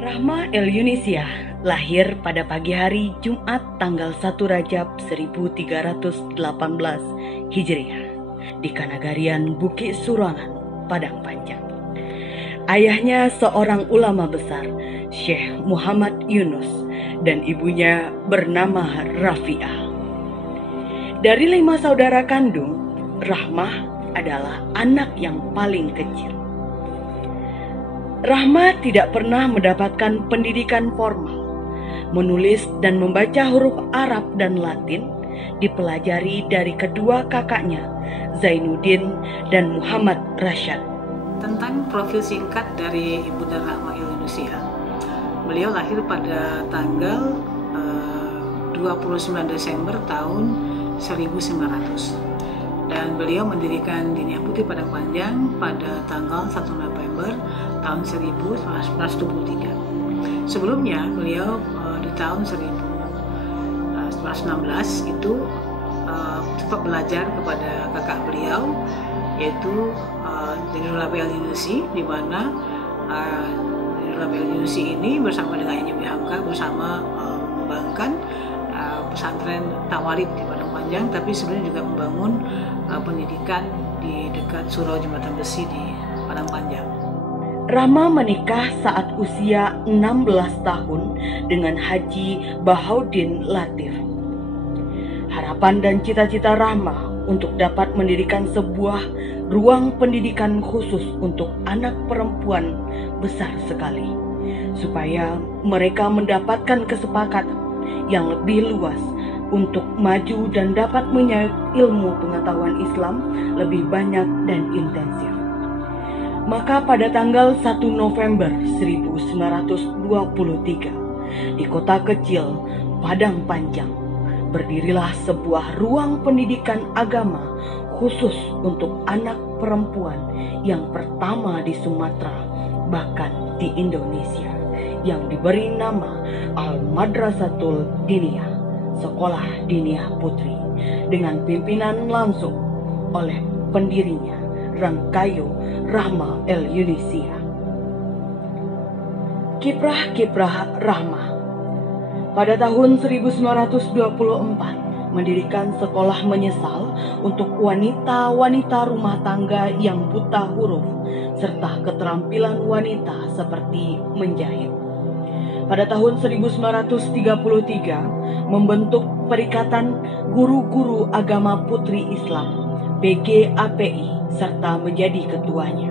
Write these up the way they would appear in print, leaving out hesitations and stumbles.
Rahma El Yunisia lahir pada pagi hari Jumat tanggal 1 Rajab 1318 Hijriah di Kanagarian Bukit Surangan, Padang Panjang. Ayahnya seorang ulama besar, Syekh Muhammad Yunus, dan ibunya bernama Rafi'ah. Dari 5 saudara kandung, Rahmah adalah anak yang paling kecil. Rahmah tidak pernah mendapatkan pendidikan formal. Menulis dan membaca huruf Arab dan Latin dipelajari dari kedua kakaknya, Zainuddin dan Muhammad Rashad. Tentang profil singkat dari Ibunda Rahma El Yunisia. Beliau lahir pada tanggal 29 Desember tahun 1900. Dan beliau mendirikan Diniyah Putri Padang Panjang pada tanggal 1 November tahun 1923. Sebelumnya beliau di tahun 1916 itu sempat belajar kepada kakak beliau, yaitu Zainul Abidin Al-Yunusi, di mana Zainul Abidin Al-Yunusi ini bersama dengan Ibu Hamka bersama mengembangkan pesantren Tawarib di Padang Panjang, tapi sebenarnya juga membangun pendidikan di dekat Surau Jembatan Besi di Padang Panjang. Rahma menikah saat usia 16 tahun dengan Haji Bahauddin Latif. Harapan dan cita-cita Rahma untuk dapat mendirikan sebuah ruang pendidikan khusus untuk anak perempuan besar sekali, supaya mereka mendapatkan kesepakatan yang lebih luas untuk maju dan dapat menyayat ilmu pengetahuan Islam lebih banyak dan intensif. Maka pada tanggal 1 November 1923 di kota kecil Padang Panjang berdirilah sebuah ruang pendidikan agama khusus untuk anak perempuan yang pertama di Sumatera, bahkan di Indonesia, yang diberi nama Al-Madrasatul Diniyah, Sekolah Diniyah Putri, dengan pimpinan langsung oleh pendirinya Rangkayo Rahma El Yunisia. Kiprah-kiprah Rahma. Pada tahun 1924 mendirikan sekolah menyesal untuk wanita-wanita rumah tangga yang buta huruf serta keterampilan wanita seperti menjahit. Pada tahun 1933 membentuk Perikatan Guru-Guru Agama Putri Islam PGAPI serta menjadi ketuanya.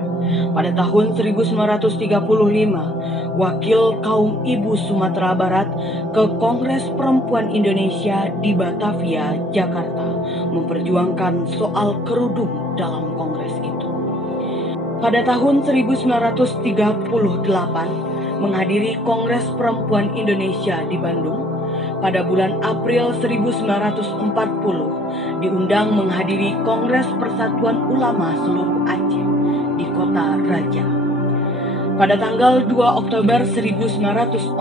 Pada tahun 1935 wakil kaum ibu Sumatera Barat ke Kongres Perempuan Indonesia di Batavia, Jakarta, memperjuangkan soal kerudung dalam kongres itu. Pada tahun 1938 menghadiri Kongres Perempuan Indonesia di Bandung. Pada bulan April 1940 diundang menghadiri Kongres Persatuan Ulama Seluruh Aceh di Kota Raja. Pada tanggal 2 Oktober 1945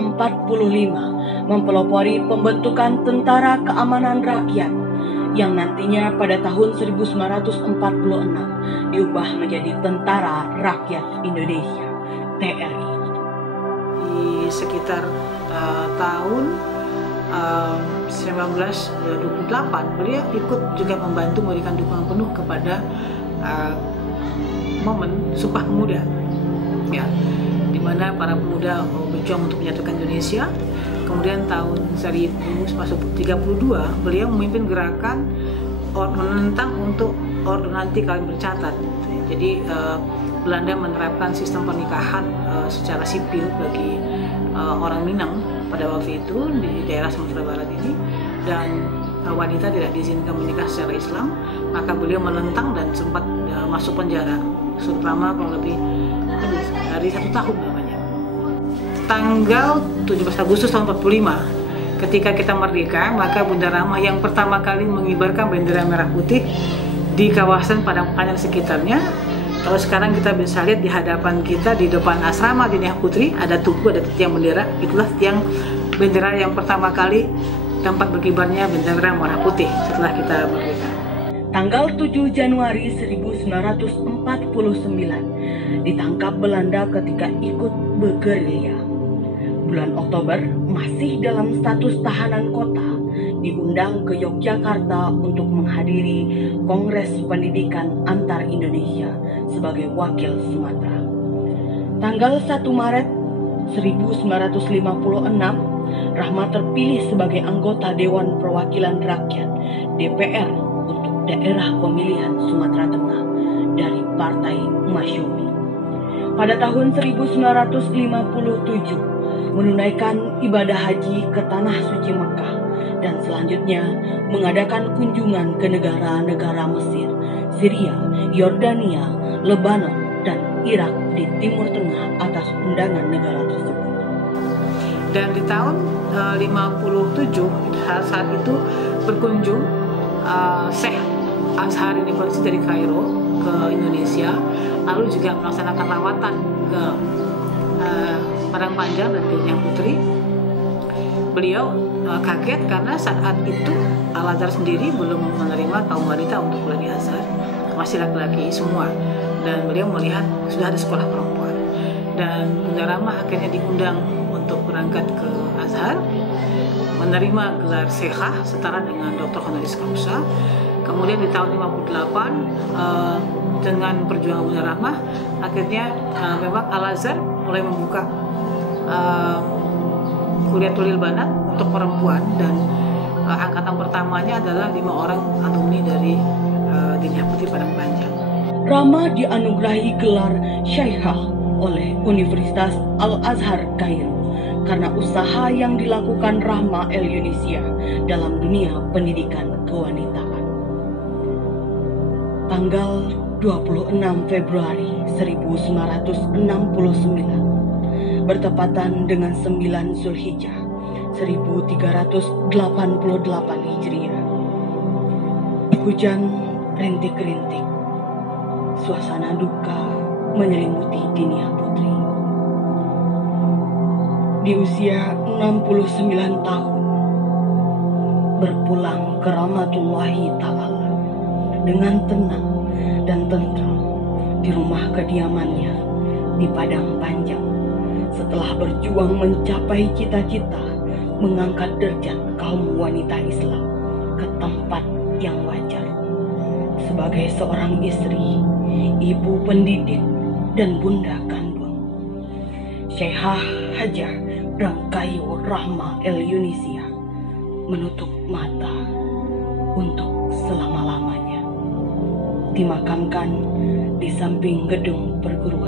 mempelopori pembentukan Tentara Keamanan Rakyat yang nantinya pada tahun 1946 diubah menjadi Tentara Rakyat Indonesia (TRI). Di sekitar tahun 1928 beliau ikut juga membantu memberikan dukungan penuh kepada momen Sumpah Pemuda, ya, di mana para pemuda berjuang untuk menyatukan Indonesia. Kemudian tahun 1932 beliau memimpin gerakan menentang untuk ordonansi kawin bercatat. Jadi Belanda menerapkan sistem pernikahan secara sipil bagi orang Minang pada waktu itu di daerah Sumatera Barat ini, dan wanita tidak diizinkan menikah secara Islam. Maka beliau menentang dan sempat masuk penjara selama kurang lebih dari 1 tahun namanya. Tanggal 17 Agustus tahun 45 ketika kita merdeka, maka Bunda Rahma yang pertama kali mengibarkan bendera merah putih di kawasan Padang Panjang sekitarnya. Kalau sekarang kita bisa lihat di hadapan kita di depan asrama Diniyah Putri ada tugu, ada tiang bendera. Itulah tiang bendera yang pertama kali tempat berkibarnya bendera merah putih setelah kita merdeka. Tanggal 7 Januari 1949 ditangkap Belanda ketika ikut bergerilya. bulan Oktober masih dalam status tahanan kota, diundang ke Yogyakarta untuk menghadiri Kongres Pendidikan Antar Indonesia sebagai wakil Sumatera. Tanggal 1 Maret 1956, Rahma terpilih sebagai anggota Dewan Perwakilan Rakyat (DPR) untuk daerah pemilihan Sumatera Tengah dari Partai Masyumi. Pada tahun 1957, menunaikan ibadah haji ke Tanah Suci Mekah dan selanjutnya mengadakan kunjungan ke negara-negara Mesir, Syria, Yordania, Lebanon, dan Irak di Timur Tengah atas undangan negara tersebut. Dan di tahun 57 saat itu berkunjung Syekh Azhar University dari Kairo ke Indonesia, lalu juga melaksanakan lawatan ke Padang Panjang dan Diniah Putri. Beliau kaget karena saat itu Al-Azhar sendiri belum menerima kaum wanita untuk kuliah di Azhar, masih laki-laki semua, dan beliau melihat sudah ada sekolah perempuan. Dan Bunda Rahma akhirnya diundang untuk berangkat ke Azhar, menerima gelar Syekhah setara dengan Dr. Honoris Causa. Kemudian di tahun 58 dengan perjuangan Bunda Rahma, akhirnya memang Al-Azhar mulai membuka Kuliatul Banat untuk perempuan, dan angkatan pertamanya adalah 5 orang alumni dari Diniah Putri Padang Panjang. Rahma dianugerahi gelar Syekhah oleh Universitas Al-Azhar Kairo karena usaha yang dilakukan Rahma El-Yunisia dalam dunia pendidikan kewanitaan. Tanggal 26 Februari 1969 bertepatan dengan 9 Zulhijjah 1388 Hijriah. Hujan rintik-rintik, suasana duka menyelimuti Diniah Putri. Di usia 69 tahun, berpulang ke rahmatullahi ta'ala dengan tenang dan tentram di rumah kediamannya di Padang Panjang, setelah berjuang mencapai cita-cita mengangkat derajat kaum wanita Islam ke tempat yang wajar. Sebagai seorang istri, ibu pendidik, dan bunda kandung, Syekhah Hajah Rangkayu Rahma El-Yunisia menutup mata untuk selama-lamanya. Dimakamkan di samping gedung perguruan